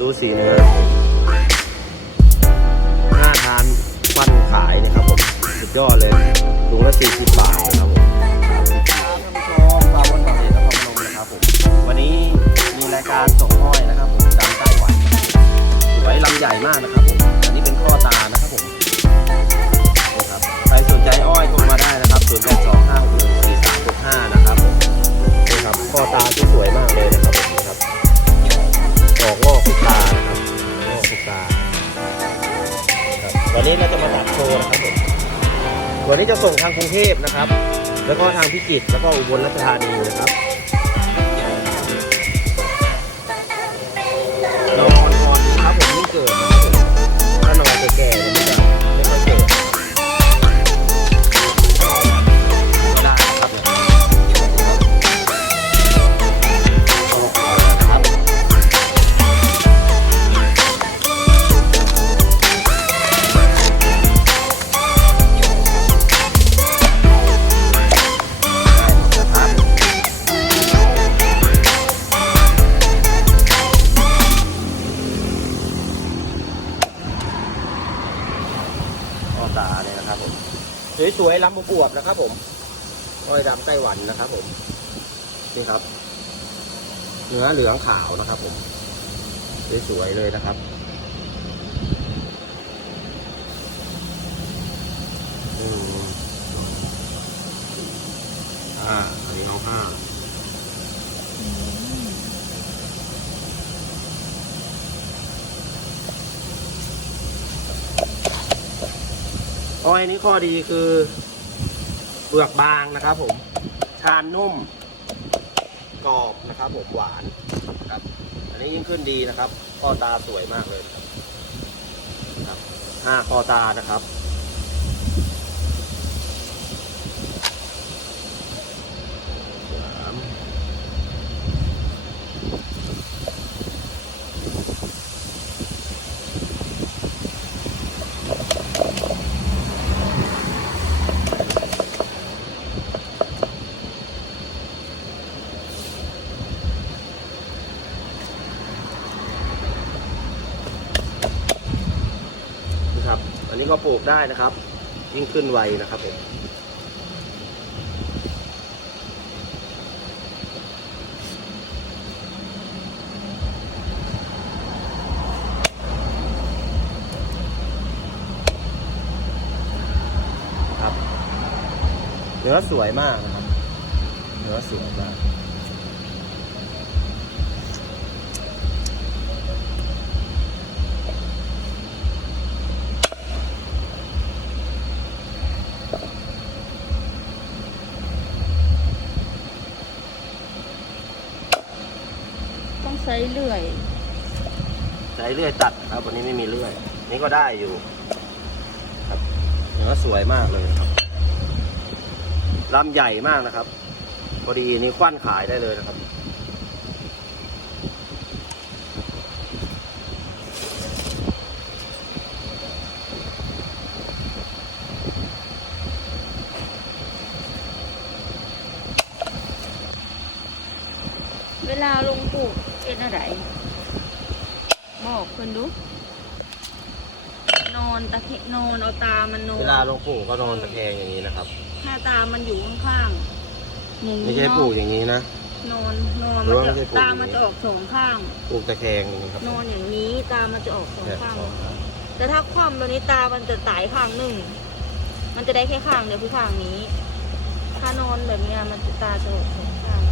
ดูสีเนื้อน่าทานฟันขายนะครับผม สุดยอดเลยถุงละ40บาทนะครับผมครับานผู้ชมฟาร์มบนเกษตรนครพนะครับผมวันนี้มีรายการส่งอ้อยนะครับผมดำไต้หวันสวยลำใหญ่มากนะครับผม อันนี้เป็นข้อตานะครับผมนะครับใครสนใจอ้อยโทรมาได้นะครับ0 8 2 5 6 1 4 3 6 วันนี้จะส่งทางกรุงเทพนะครับ แล้วก็ทางพิจิตรแล้วก็อุบลราชธานีนะครับ สวยๆลำอวบนะครับ ผมอ้อยดำไต้หวันนะครับ ผมนี่ครับ เนื้อเหลืองขาวนะครับ ผมสวยๆเลยนะครับอ่าอันนี้เอาห้า อ้อยนี้ข้อดีคือเปลือกบางนะครับผมชานนุ่มกรอบนะครับผมหวานครับ อันนี้ยิ่งขึ้นดีนะครับ ข้อตาสวยมากเลยครับห้าข้อตานะครับ สามันนี้ก็ปลูกได้นะครับ ยิ่งขึ้นไวนะครับผมครับเนื้อสวยมากนะครับ เนื้อสวยมาก ช้เลื่อย ใช้เลื่อยตัดครับวันนี้ไม่มีเลื่อย นี่ก็ได้อยู่ ครับเนื้อสวยมากเลยครับลำใหญ่มากนะครับพอดีนี่ควันขายได้เลยนะครับเวลาลงปลูก เป็นอะไรบอกเพิ่นดู นอนตะเคะนอนเอาตามันนอนเวลาลงปลูกก็นอนตะแคงอย่างนี้นะครับถ้าตามันอยู่ข้างๆอย่างไม่นี้ใช่เนาะปลูกอย่างนี้นะ นอนนอนหรือมันว่าจะไม่ใช่ปลูก ตามันจะออกสองข้าง ปลูกตะแคงอย่างนี้ครับนอนอย่างนี้ตามันจะออกสองเนี่ยข้างสองข้าง แต่ถ้าคว่ำตัวนี้ตามันจะสายข้างหนึ่ง มันจะได้แค่ข้างเดียวคือข้างนี้ ถ้านอนแบบเนี้ยมันจะตาจะออกสองข้าง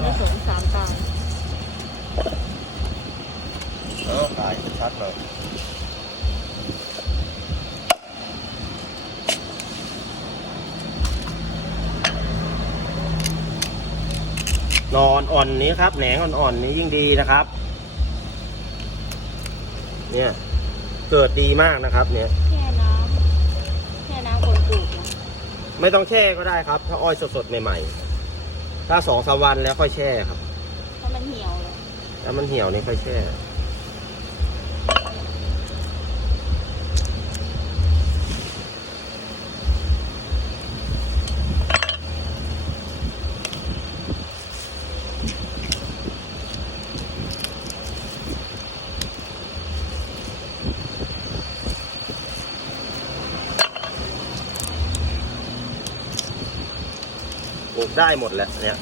ไม่สองสามตาเออขายชัดเลยนอนอ่อนนี้ครับแหนงอ่อนๆนี้ยิ่งดีนะครับ เนี่ยเกิดดีมากนะครับ เนี่ยแช่น้ำแช่น้ำคนปลูกนะไม่ต้องแช่ก็ได้ครับ ถ้าอ้อยสดๆใหม่ๆ ถ้าสองสามวันแล้วค่อยแช่ครับ ถ้ามันเหี่ยวเลยถ้ามันเหี่ยวนี่ค่อยแช่ ได้หมดแหละเนี่ย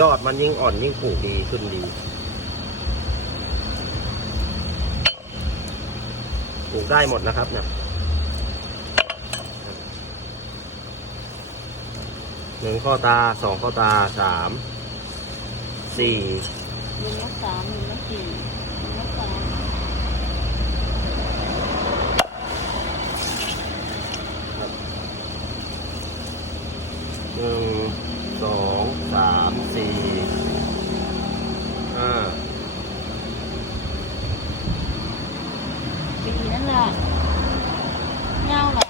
ยอดมันยิ่งอ่อนยิ่งปลูกดีขึ้นดีปลูกได้หมดนะครับเนี่ยหนึ่งข้อตาสองข้อตาสามสี่หนึ่งละสามหนึ่งละสี่หนึ่งละสาม หนึ่งสองสามสี่ห้า ปีนั่นแหละเงาไหล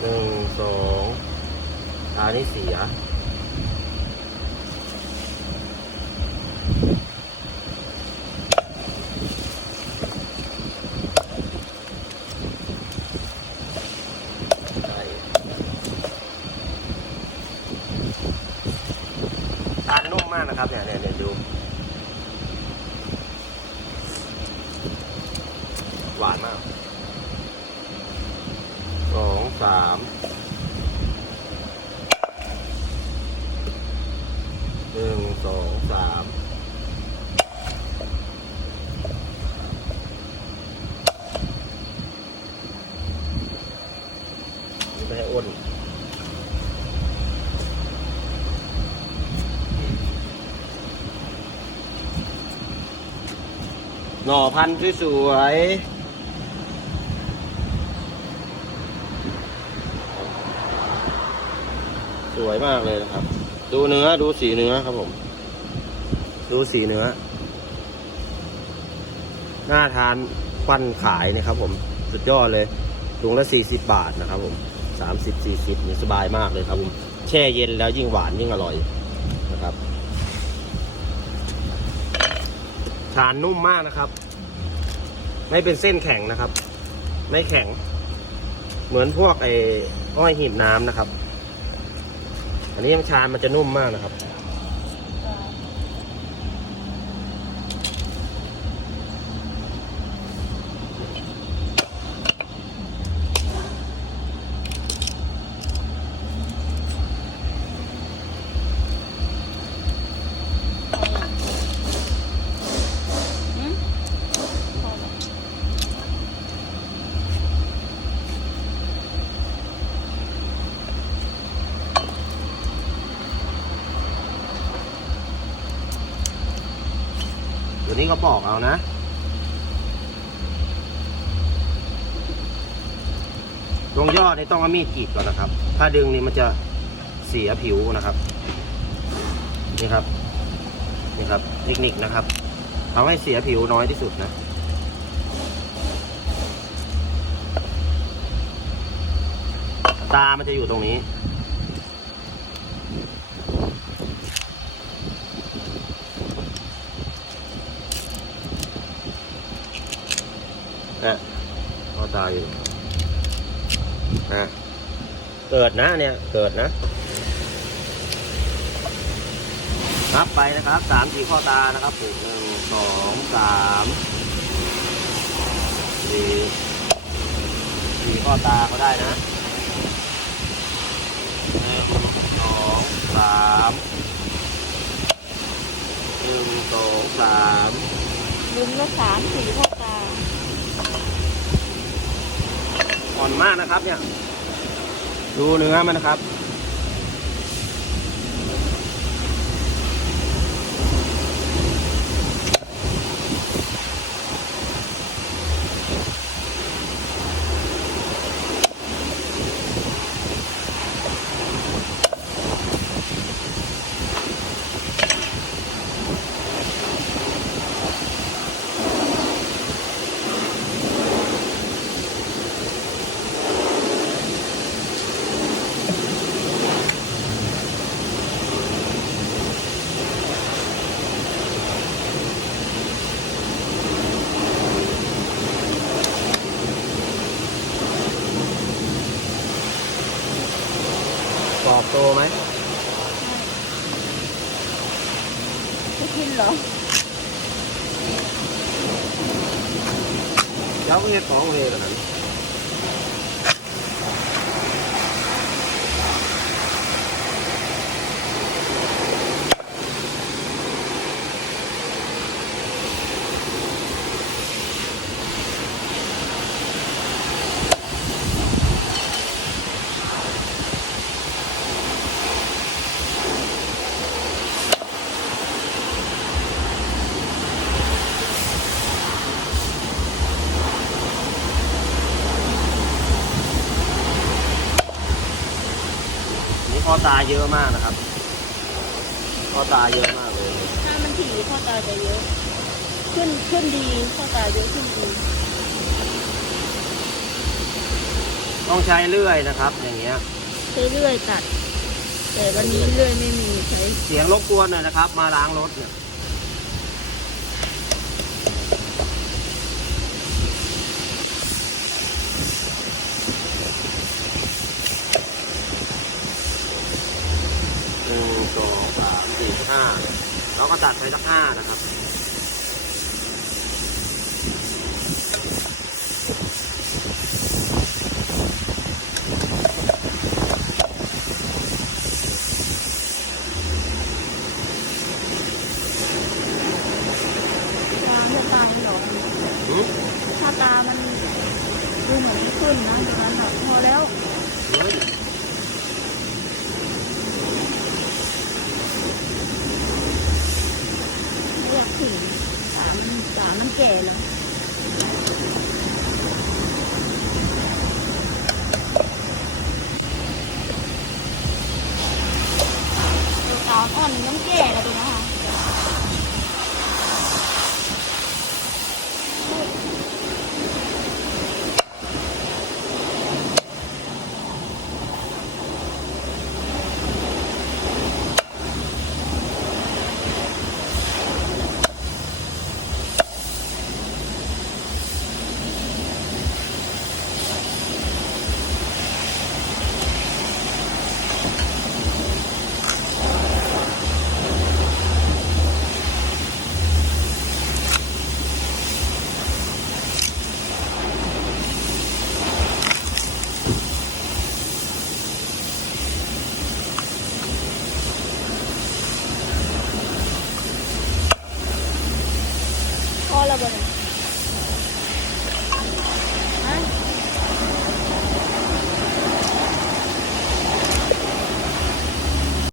หนึ่งสองตานี่เสีย ใช่ทาน นะครับเนี่ยเนี่ยเนี่ยดู หวานมากสองสามหนึ่งสองสามนี่ไม่ให้อ้นห น่อพันธุ์สวยๆสวยมากเลยนะครับ ดูเนื้อดูสีเนื้อครับผม ดูสีเนื้อ หน่าทานปั้นขายนะครับผมสุดยอดเลยถุงละสี่สิบบาทนะครับผมสามสิบสี่สิบนี่สบายมากเลยครับผมแช่เย็นแล้วยิ่งหวานยิ่งอร่อยนะครับ ทานนุ่มมากนะครับ ไม่เป็นเส้นแข็งนะครับ ไม่แข็ง เหมือนพวกไอ้อ้อยหีบน้ำนะครับ อันนี้ชานมันจะนุ่มมากนะครับ อืมพอละ เดี๋ยวนี้ ก็ปอกเอานะ ลงยอดนี่ต้องเอามีดกรีดก่อนนะครับ ถ้าดึงนี่มันจะเสียผิวนะครับ นี่ครับ นี่ครับ เทคนิคนะครับเอาให้เสียผิวน้อยที่สุดนะตามันจะอยู่ตรงนี้ นะก็ ตายอยู่นะเกิดนะเนี่ย เกิดนะนับไปนะครับสามสี่ข้อตานะครับปลูกหนึ่งสองสามสี่สี่ข้อตาก็ได้นะหนึ่งสองสามหนึ่งสองสามหนึ่งละสามสี่เท่าตา อ่อนมากนะครับเนี่ย ดูเนื้อมันนะครับ กรอบโตไหม ไม่กินเหรอ เจ้าเฮ็ดของเฮ็ดเหรอนั้น อตาเยอะมากนะครับข้อตาเยอะมากเลยถ้ามันถี่ข้อตาจะเยอะ ขึ้นขึ้นดีข้อตาเยอะขึ้นดีต้องใช้เลื่อยนะครับ อย่างเงี้ยใช้เลื่อยตัด แต่วันนี้เลื่อยไม่มีใช้ เสียงรบกวนหน่อยนะครับ มาล้างรถเนี่ย สี่ห้าเราก็ตัดไปสักห้านะครับ ตาเมื่อตาไม่หรอก หืม ถ้าตามันดูเหมือนไม่ขึ้นนะตรงนั้นแบบพอแล้ว เฮ้ย ไม่อยากถึงตามัน ต